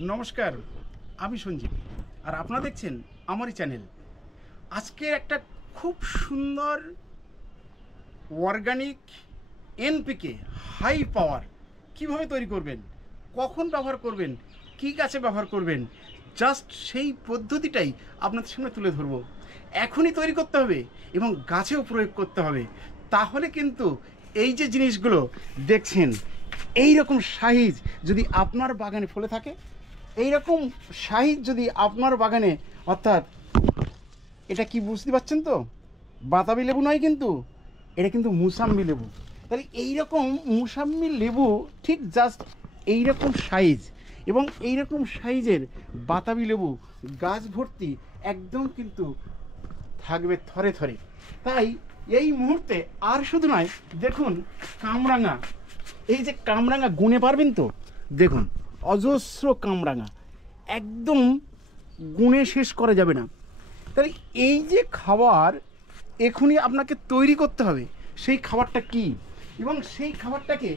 নমস্কার, আমি সঞ্জীব আর আপনারা দেখছেন আমারই চ্যানেল। আজকে একটা খুব সুন্দর অর্গানিক এনপিকে হাই পাওয়ার কিভাবে তৈরি করবেন, কখন ব্যবহার করবেন, কী গাছে ব্যবহার করবেন, জাস্ট সেই পদ্ধতিটাই আপনাদের সামনে তুলে ধরবো। এখনই তৈরি করতে হবে এবং গাছেও প্রয়োগ করতে হবে। তাহলে কিন্তু এই যে জিনিসগুলো দেখছেন, এই রকম সাইজ যদি আপনার বাগানে ফলে থাকে, এই রকম সাইজ যদি আপনার বাগানে, অর্থাৎ এটা কি বুঝতে পারছেন তো, বাতাবি লেবু নয় কিন্তু, এটা কিন্তু মুসাম্বি লেবু। তাহলে এইরকম মুসাম্বি লেবু ঠিক জাস্ট এইরকম সাইজ এবং এইরকম সাইজের বাতাবি লেবু গাছ ভর্তি একদম কিন্তু থাকবে থরে থরে। তাই এই মুহূর্তে আর শুধু নয়, দেখুন কামরাঙা, এই যে কামরাঙা গুনে পারবেন তো, দেখুন অজস্র কামরাঙা, একদম গুনে শেষ করা যাবে না। তাহলে এই যে খাবার এখনই আপনাকে তৈরি করতে হবে, সেই খাবারটা কি এবং সেই খাবারটাকে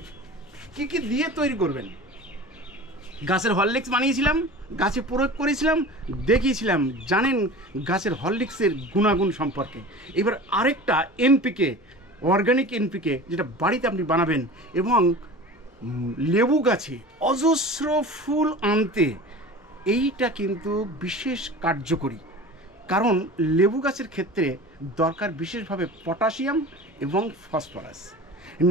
কি কি দিয়ে তৈরি করবেন। গাছের হরলিক্স বানিয়েছিলাম, গাছে প্রয়োগ করেছিলাম, দেখিয়েছিলাম, জানেন গাছের হরলিক্সের গুণাগুণ সম্পর্কে। এবার আরেকটা এনপিকে, অর্গানিক এনপিকে, যেটা বাড়িতে আপনি বানাবেন এবং লেবু গাছে অজস্র ফুল আনতে এইটা কিন্তু বিশেষ কার্যকরী। কারণ লেবু গাছের ক্ষেত্রে দরকার বিশেষভাবে পটাশিয়াম এবং ফসফরাস।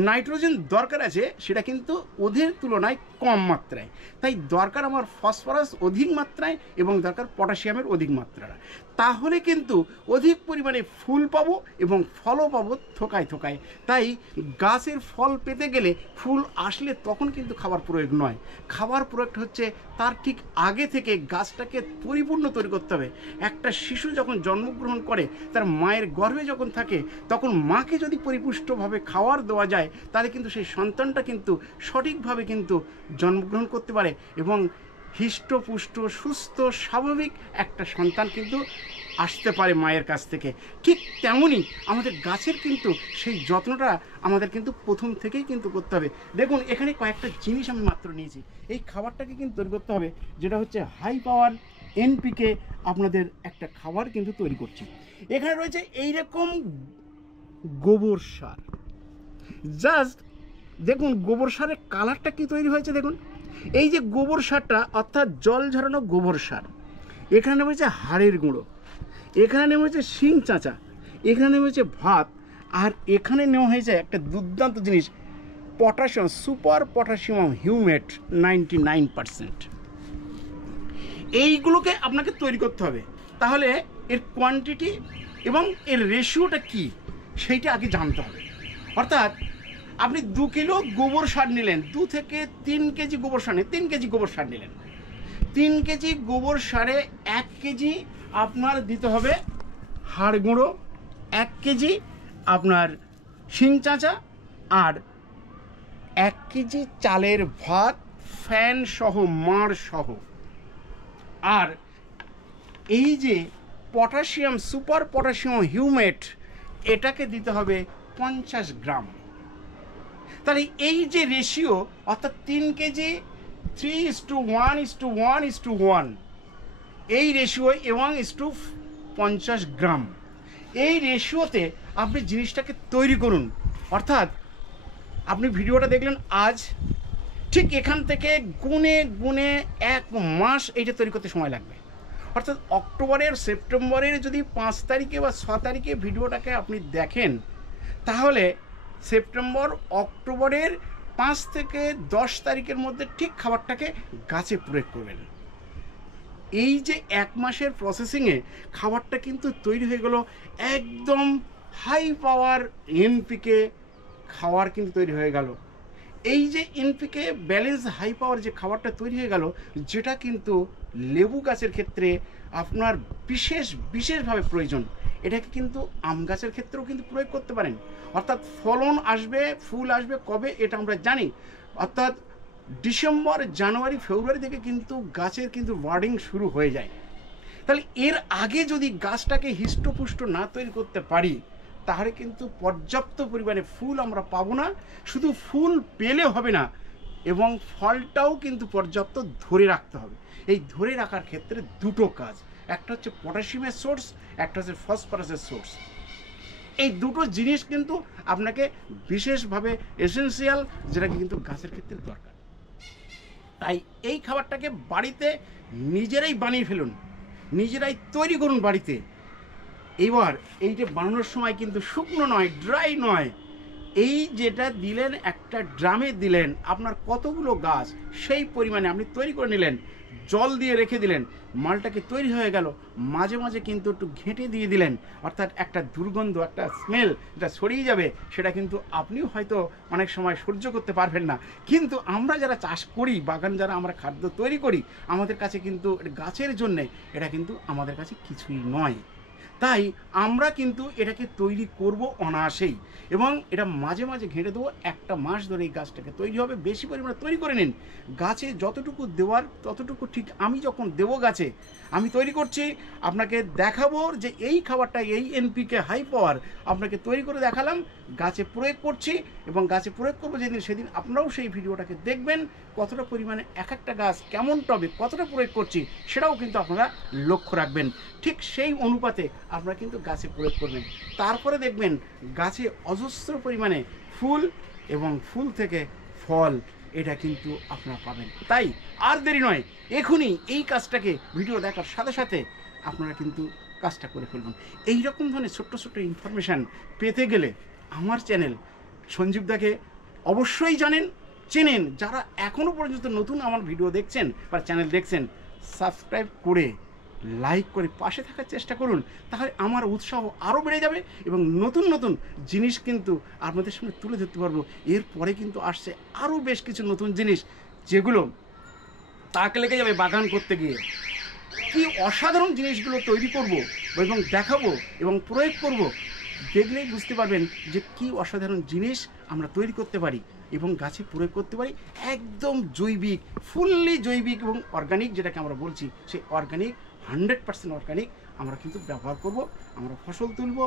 নাইট্রোজেন দরকার আছে, সেটা কিন্তু ওদের তুলনায় কম মাত্রায়। তাই দরকার আমার ফসফরাস অধিক মাত্রায় এবং দরকার পটাশিয়ামের অধিক মাত্রায়। তাহলে কিন্তু অধিক পরিমাণে ফুল পাবো এবং ফলও পাবো থোকায় থোকায়। তাই গাছের ফল পেতে গেলে, ফুল আসলে তখন কিন্তু খাবার প্রয়োগ নয়, খাবার প্রয়োগটা হচ্ছে তার ঠিক আগে থেকে গাছটাকে পরিপূর্ণ তৈরি করতে হবে। একটা শিশু যখন জন্মগ্রহণ করে, তার মায়ের গর্ভে যখন থাকে, তখন মাকে যদি পরিপুষ্টভাবে খাবার দেওয়া যায়, তাহলে কিন্তু সেই সন্তানটা কিন্তু সঠিকভাবে কিন্তু জন্মগ্রহণ করতে পারে এবং হৃষ্টপুষ্ট সুস্থ স্বাভাবিক একটা সন্তান কিন্তু আসতে পারে মায়ের কাছ থেকে। ঠিক তেমনই আমাদের গাছের কিন্তু সেই যত্নটা আমাদের কিন্তু প্রথম থেকেই কিন্তু করতে হবে। দেখুন এখানে কয়েকটা জিনিস আমি মাত্র নিয়েছি। এই খাবারটাকে কিন্তু তৈরি করতে হবে, যেটা হচ্ছে হাই পাওয়ার এনপিকে আপনাদের একটা খাবার কিন্তু তৈরি করছি। এখানে রয়েছে এইরকম গোবর সার। জাস্ট দেখুন গোবর সারের কালারটা কি তৈরি হয়েছে, দেখুন এই যে গোবর সারটা, অর্থাৎ জল ঝরানো গোবর সার। এখানে নেমে হচ্ছে হাড়ের গুঁড়ো, এখানে নেমে হচ্ছে শিং চাঁচা, এখানে নেমে হচ্ছে ভাত, আর এখানে নেওয়া হয়েছে একটা দুর্দান্ত জিনিস, পটাশিয়াম, সুপার পটাশিয়াম হিউমেট 99%। এইগুলোকে আপনাকে তৈরি করতে হবে। তাহলে এর কোয়ান্টিটি এবং এর রেশিওটা কি, সেইটা আগে জানতে হবে। অর্থাৎ আপনি 2 কিলো গোবর সার নিলেন, 2 থেকে 3 কেজি গোবর সার নিলেন, 3 কেজি গোবর সার নিলেন, 3 কেজি গোবর সারে 1 কেজি আপনার দিতে হবে হাড় গুঁড়ো, 1 কেজি আপনার শিং চাঁচা, আর 1 কেজি চালের ভাত ফ্যান সহ, মাড় সহ। আর এই যে পটাশিয়াম, সুপার পটাশিয়াম হিউমেট, এটাকে দিতে হবে 50 গ্রাম। তাহলে এই যে রেশিও, অর্থাৎ 3 কেজি 3:1:1:1, এই রেশিও এবং 50 গ্রাম, এই রেশিওতে আপনি জিনিসটাকে তৈরি করুন। অর্থাৎ আপনি ভিডিওটা দেখলেন আজ, ঠিক এখান থেকে গুনে গুনে 1 মাস এইটা তৈরি করতে সময় লাগবে। অর্থাৎ অক্টোবরের, সেপ্টেম্বরের যদি 5 তারিখে বা 6 তারিখে ভিডিওটাকে আপনি দেখেন, তাহলে সেপ্টেম্বর অক্টোবরের 5 থেকে 10 তারিখের মধ্যে ঠিক খাবারটাকে গাছে প্রয়োগ করবেন। এই যে 1 মাসের প্রসেসিংয়ে খাবারটা কিন্তু তৈরি হয়ে গেল, একদম হাই পাওয়ার এনপিকে খাবার কিন্তু তৈরি হয়ে গেল। এই যে এনপিকে ব্যালেন্স হাই পাওয়ার যে খাবারটা তৈরি হয়ে গেল, যেটা কিন্তু লেবু গাছের ক্ষেত্রে আপনার বিশেষভাবে প্রয়োজন। এটাকে কিন্তু আম গাছের ক্ষেত্রেও কিন্তু প্রয়োগ করতে পারেন। অর্থাৎ ফলন আসবে, ফুল আসবে কবে এটা আমরা জানি, অর্থাৎ ডিসেম্বর, জানুয়ারি, ফেব্রুয়ারি থেকে কিন্তু গাছের কিন্তু বার্ডিং শুরু হয়ে যায়। তাহলে এর আগে যদি গাছটাকে হৃষ্টপুষ্ট না তৈরি করতে পারি, তাহলে কিন্তু পর্যাপ্ত পরিমাণে ফুল আমরা পাবো না। শুধু ফুল পেলে হবে না, এবং ফলটাও কিন্তু পর্যাপ্ত ধরে রাখতে হবে। এই ধরে রাখার ক্ষেত্রে দুটো কাজ, একটা হচ্ছে পটাশিয়ামের সোর্স, একটা হচ্ছে ফসফরাসের সোর্স। এই দুটো জিনিস কিন্তু আপনাকে বিশেষভাবে এসেনশিয়াল, যেটা কিন্তু গাছের ক্ষেত্রে দরকার। তাই এই খাবারটাকে বাড়িতে নিজেরাই বানিয়ে ফেলুন, নিজেরাই তৈরি করুন বাড়িতে। এবার এইটা বানানোর সময় কিন্তু শুকনো নয়, ড্রাই নয়, এই যেটা দিলেন একটা ড্রামে দিলেন, আপনার কতগুলো গাছ সেই পরিমাণে আপনি তৈরি করে নিলেন, জল দিয়ে রেখে দিলেন, মালটাকে তৈরি হয়ে গেল। মাঝে মাঝে কিন্তু একটু ঘেঁটে দিয়ে দিলেন, অর্থাৎ একটা দুর্গন্ধ, একটা স্মেল যেটা ছড়িয়ে যাবে, সেটা কিন্তু আপনিও হয়তো অনেক সময় সহ্য করতে পারবেন না। কিন্তু আমরা যারা চাষ করি, বাগান যারা আমরা খাদ্য তৈরি করি, আমাদের কাছে কিন্তু গাছের জন্যে এটা কিন্তু আমাদের কাছে কিছুই নয়। তাই আমরা কিন্তু এটাকে তৈরি করব অনায়াসেই, এবং এটা মাঝে মাঝে ঘেঁটে দেবো। একটা মাস ধরে এই গাছটাকে তৈরি হবে। বেশি পরিমাণে তৈরি করে নিন, গাছে যতটুকু দেওয়ার ততটুকু ঠিক। আমি যখন দেবো গাছে, আমি তৈরি করছি, আপনাকে দেখাবো যে এই খাবারটা, এই এনপিকে হাই পাওয়ার আপনাকে তৈরি করে দেখালাম, গাছে প্রয়োগ করছি, এবং গাছে প্রয়োগ করবো যেদিন, সেদিন আপনারাও সেই ভিডিওটাকে দেখবেন। কতটা পরিমাণে এক একটা গাছ কেমন টবে কতটা প্রয়োগ করছি, সেটাও কিন্তু আপনারা লক্ষ্য রাখবেন। ঠিক সেই অনুপাতে আপনারা কিন্তু গাছে প্রয়োগ করবেন। তারপরে দেখবেন গাছে অজস্র পরিমাণে ফুল, এবং ফুল থেকে ফল, এটা কিন্তু আপনারা পাবেন। তাই আর দেরি নয়, এখনই এই কাজটাকে ভিডিও দেখার সাথে সাথে আপনারা কিন্তু কাজটা করে ফেলবেন। এই রকম ধরনের ছোট্ট ছোট্ট ইনফরমেশান পেতে গেলে আমার চ্যানেল সঞ্জীবদাকে অবশ্যই জানেন, চেনেন। যারা এখনও পর্যন্ত নতুন আমার ভিডিও দেখছেন বা চ্যানেল দেখছেন, সাবস্ক্রাইব করে লাইক করে পাশে থাকার চেষ্টা করুন, তাহলে আমার উৎসাহ আরও বেড়ে যাবে, এবং নতুন নতুন জিনিস কিন্তু আপনাদের সামনে তুলে ধরতে পারবো। এরপরে কিন্তু আসছে আরও বেশ কিছু নতুন জিনিস, যেগুলো তাক লেগে যাবে বাগান করতে গিয়ে। কি অসাধারণ জিনিসগুলো তৈরি করব এবং দেখাবো এবং প্রয়োগ করব, দেখলেই বুঝতে পারবেন যে কি অসাধারণ জিনিস আমরা তৈরি করতে পারি এবং গাছে প্রয়োগ করতে পারি। একদম জৈবিক, ফুললি জৈবিক এবং অর্গানিক, যেটাকে আমরা বলছি, সেই অর্গানিক, 100% অর্গানিক আমরা কিন্তু ব্যবহার করব। আমরা ফসল তুলব,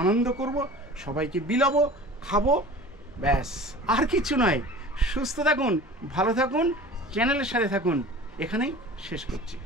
আনন্দ করব, সবাইকে বিলাবো, খাবো, ব্যাস, আর কিছু নয়। সুস্থ থাকুন, ভালো থাকুন, চ্যানেলের সাথে থাকুন। এখানেই শেষ করছি।